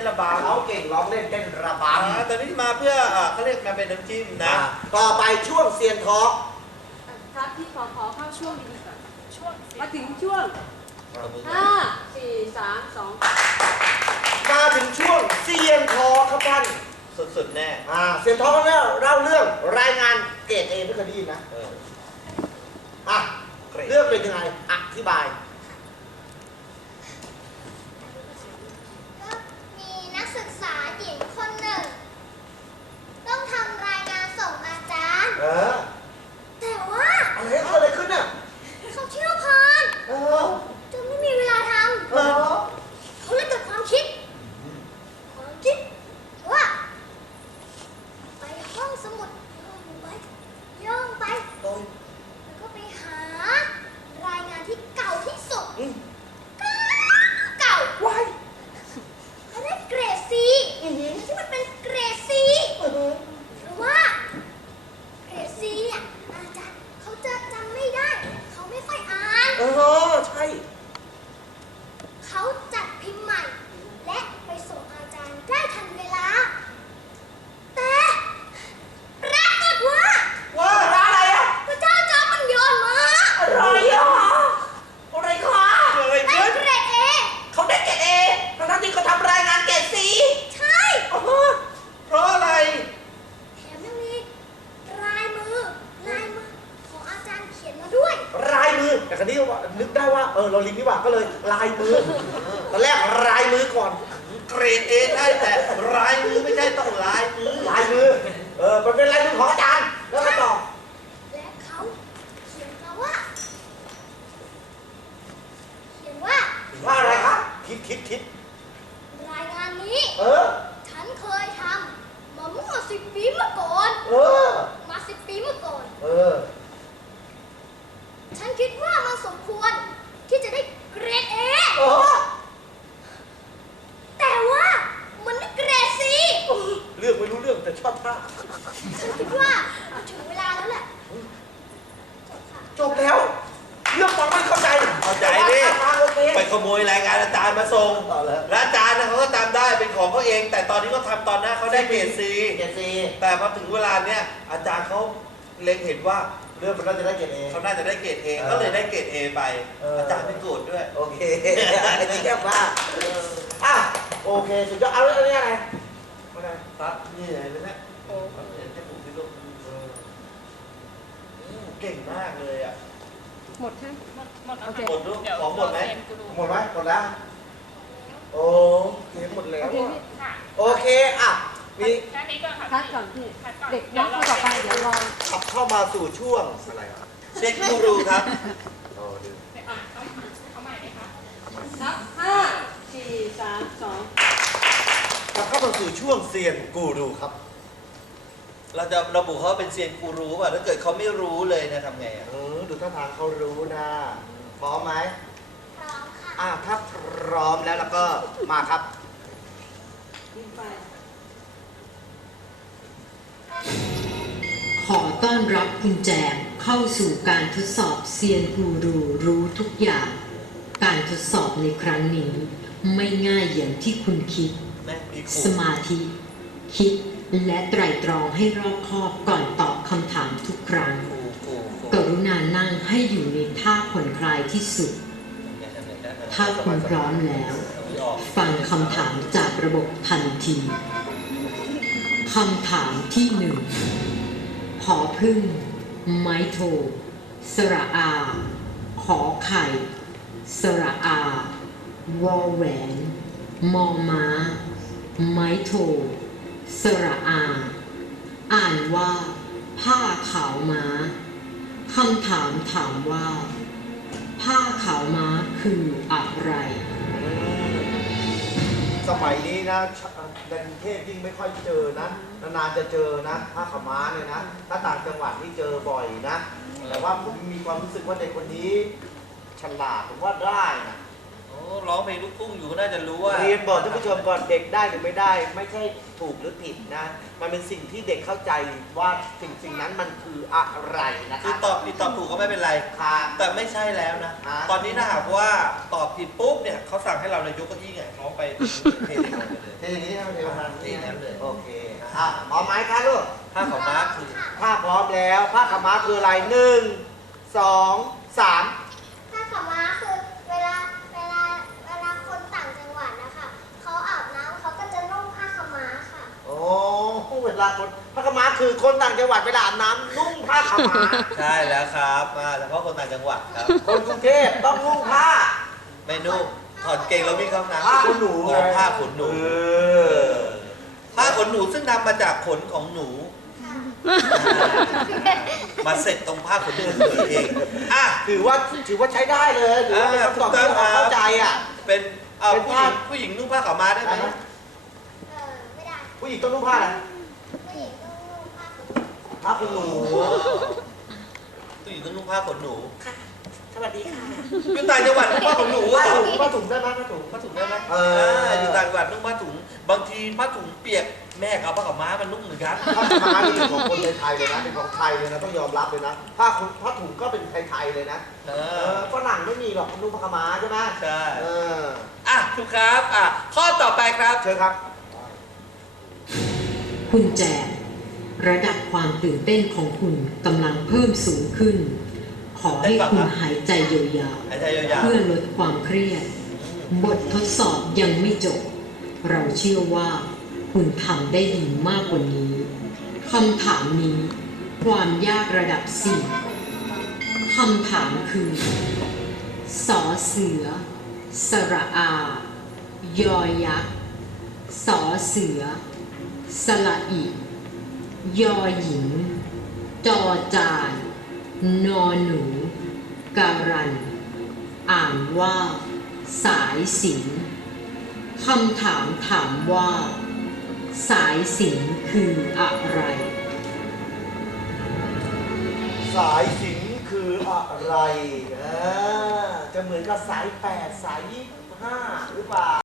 ต้นระบำเขาเก่งร้องเล่นเต้นระบอ่าตอนนี้มาเพื่ออ่าเขาเรียกมาเป็นน้ำจิ้มำนะอ่าต่อไปช่วงเซียนทอล์กครับพี่ขอขอเข้าช่วงดีๆก่อนช่วงมาถึงช่วงห้าสี่สามสองมาถึงช่วงเซียนทอล์กครับท่านสุดๆแน่อ่าเซียนทอล์กเนี่ยเล่าเรื่องรายงานเกรดเอไม่เคยได้ยินนะเอออะเกรด เรื่องเป็นยังไงอธิบาย ก็มีนักศึกษาหญิงคนหนึ่ง ต้องทำรายงานส่งอาจารย์ เออ แต่ว่า อะไรเกิดอะไรขึ้นน่ะ เขาเที่ยวพาน เออ จนไม่มีเวลาท เออำเขาเลยเกิดความคิด ความคิดว่า ไปห้องสมุดย่องไปย่องไป โอ้ย แล้วก็ไปหารายงานที่เก่าที่สุด อืม เก่า ว้าย เขาได้เกรดซีที่มันเป็นเกรดซี เออ เพราะว่าเกรดซีเนี่ยอาจารย์เขาจะจำไม่ได้ เขาไม่ค่อยอ่าน เออใช่ เขาจัดพิมพ์ใหม่ และไปส่งอาจารย์ได้ทันเวลา แต่ปรากฏว่า ว่าอะไรอะ พระเจ้าจอมมันโยนมา อะไรอะอะไรคะ เกิดอะไร ได้ ขึ้น เกรดเอ เขาได้เกรดเอทั้งๆที่เขาทำรายงานเกรดซี ใช่ อ๋อ เพราะอะไร แถมยังมีลายมือลายมือของอาจารย์เขียนมาด้วย ลายมือแต่คราวนี้ว่านึกได้ว่าเออเราลิงนี่หว่าก็เลยลายมือตอนแรกลายมือก่อน เกรดเอได้แต่ลายมือไม่ใช่ต้องลายมือ ลายมือ เออ มันเป็นลายมือของอาจารย์ แล้วก็ต่อ และเขาเขียนมาว่า เขียนว่า ว่าอะไรครับ คิดคิดคิด รายงานนี้ เออ ฉันเคยทำมาเมื่อสิบปีเมื่อก่อน เออ มาสิบปีเมื่อก่อน เออ ฉันคิดว่ามันสมควรที่จะได้เกรดเอ เออ แต่ว่ามันได้เกรดซี เรื่องไม่รู้เรื่อง แต่ชอบท่าฉันคิดว่าถึงเวลาแล้วแหละจบค่ะจบแล้ว เรื่องฟังไม่เข้าใจเข้าใจดิแต่ว่าทางโอเค ไปขโมยรายงานอาจารย์มาส่งต่อเลยและอาจารย์นะเขาก็จำได้เป็นของเขาเอง แต่ตอนนี้เขาทำตอนหน้าเขาได้เกรดซีเกรดซีแต่พอถึงเวลาเนี้ยอาจารย์เขาเล็งเห็นว่าเรื่องมันน่าจะได้เกรดเอ เขาน่าจะได้เกรดเอเออก็เลยได้เกรดเอไป เอออ อาจารย์ไม่โกรธด้วย โอเคเยี่ยมมากอะโอเคสุดยอดเอาเรื่องนี้อะไร อะไรครับนี่เลยนะเนี่ยโอ้เห็นจะถูกที่ลูกเอออืมเก่งมากเลยอะ หมดใช่ไหมหมดหมดแล้วโอเคค่ะหมดลูกเดี๋ยวของหมดไหมเรียนกูรูหมดไหมหมดแล้ว โอเคหมดแล้วโอเคอะพี่ค่ะโอเคอะมีแค่นี้ก่อนค่ะคัดพี่ ก่อนพี่คัดก่อน เด็กน้องคนต่อไปเดี๋ยวรอ ขับเข้ามาสู่ช่วงอะไรอะเช็คกูรูครับ โอ้ดี เดี๋ยวเอาเอาเอาใหม่ไหมคะ นับห้าสี่สามสอง ขับเข้ามา สู่ช่วงเซียนกูรูครับ เราจะระบุเขาว่าเป็นเซียนกูรูป่ะถ้าเกิดเขาไม่รู้เลยนะทำไงอะเออดูท่าทางเขารู้นะพร้อมไหมพร้อมค่ะอะถ้าพร้อมแล้วแล้วก็มาครับขึ้นไปขอต้อนรับคุณแจมเข้าสู่การทดสอบเซียนกูรูรู้ทุกอย่าง การทดสอบในครั้งนี้ ไม่ง่ายอย่างที่คุณคิดแม่มีครู สมาธิ คิดและไตร่ตรองให้รอบคอบก่อนตอบคำถามทุกครั้งครูครูครูกรุณานั่งให้อยู่ในท่าผ่อนคลายที่สุด ถ้าคุณพร้อมแล้วไม่ออกฟังคำถามจากระบบทันทีคำถามที่หนึ่งผอพึ่ง ไม้โท สระอา ขอไข่ สระอา วอแหวน มอม้า ไม้โท สระอา อ่านว่า ผ้าขาวม้าคำถามถามว่า ผ้าขาวม้าคืออะไร สมัยนี้นะชในกรุงเทพยิ่งไม่ค่อยเจอนะ นานๆจะเจอนะ ผ้าขาวม้าเนี่ยนะ ถ้าต่างจังหวัดที่เจอบ่อยนะ แต่ว่าผมมีความรู้สึกว่าเด็กคนนี้ ฉลาดผมว่าได้นะ ร้องเพลงลูกทุ่งอยู่น่าจะรู้ว่าเรียนบอกท่านผู้ชมก่อนเด็กได้หรือไม่ได้ ไม่ใช่ถูกหรือผิดนะ มันเป็นสิ่งที่เด็กเข้าใจว่าสิ่งสิ่งนั้นมันคืออะไรนะคคืรัอบตอบผิดตอบถูกก็ไม่เป็นไรค่ะแต่ไม่ใช่แล้วนะ ฮะ ตอนนี้ถ้าหากว่าตอบผิดปุ๊บเนี่ยเขาสั่งให้เราในยยกเก้าอี้ไงเขาไปเททิ้งหมดไปเลยเทอย่างนี้นะเทประมาณเทนี้อย่างนั้นะนเลยโอเคอะพร้อมไหมคะลูกผ้าขาวม้าคือ ถ้าพร้อมแล้วผ้าขาวม้าคืออะไรหนึ่งสองสาม ผ้าขาวม้าคือเวลาเวลาเวลาคนต่างจังหวัดนะคะเขาอาบน้ำเขาก็จะนุ่งผ้าขาวม้าค่ะ โอ้เว ลาคนผ้าขาวม้าคือคนต่างจังหวัดเวลาอาบน้ำนุ่งผ้าขาวม้าใช่แล้วครับมาเฉพาะคนต่างจังหวัดครับ คนกรุงเทพต้องนุ่งผ้า ไม่นุ่งถอดเกงแล้ววิ่งเข้าห้องน้ำผ้าขนหนูอ๋อผ้าขนหนูเออผ้าขนหนูซึ่งนำมาจากขนของหนู มาเสร็จตรงผ้าขนหนูนี่เองอะ ถือว่าถือว่าใช้ได้เลยถือว่าเป็นคำตอบที่เราเข้าใจอะ เป็นเอ่อเป็นผู้หผ้า ญิงผู้หญิงนุ่งผ้าขาวม้าได้ไหมได้ไหมเออไม่ได้ ผู้หญิงต้องนุ่งผ้าอะไร ผู้หญิงต้องนุ่งผ้าขาว ผ้าขนหนูผู้หญิงต้องนุ่งผ้าขนหนูสวัสดีค่ะ อยู่ต่างจังหวัดนุ่งผ้าขนหนูผ้าอะถุงผ้าถุงได้ไหมผ้าถุงผ้าถุงได้ไหมเอออยู่ต่างจังหวัดนุ่งผ้าถุง บางทีผ้าถุงเปียกแม่เขาเอาผ้าขาวม้ามันนุ่งเหมือนกันผ้าขาวม้านี่เป็นของคนไทยๆเลยนะเป็นของไทยเลยนะต้องยอมรับเลยนะผ้าขนผ้าถุงก็เป็นไทยๆเลยนะเอเอออฝรั่งไม่มีหรอกนุ่งผ้าขาวม้าใช่ไหมใช่เอออะทุกครับอะข้อต่อไปครับ เชิญครับ คุณแจก ระดับความตื่นเต้นของคุณกำลังเพิ่มสูงขึ้น ขอให้คุณหายใจยาวหายใจยาๆวเพื่อลดความเครียด บททดสอบยังไม่จบ เราเชื่อว่า คุณทำได้ดีมากกว่านี้คำถามนี้ ความยากระดับสี่คำถามคือสอเสือ สระอา ยอยักษ์สอเสือ สละอิ ยอหญิง จอจาน นอหนู การัน อ่านว่า สายสินคำถามถามว่า สายสินคืออะไร สายสินคืออะไรอ่าจะเหมือนกับสายแปดสายยี่สิบห้าหรือเปล่า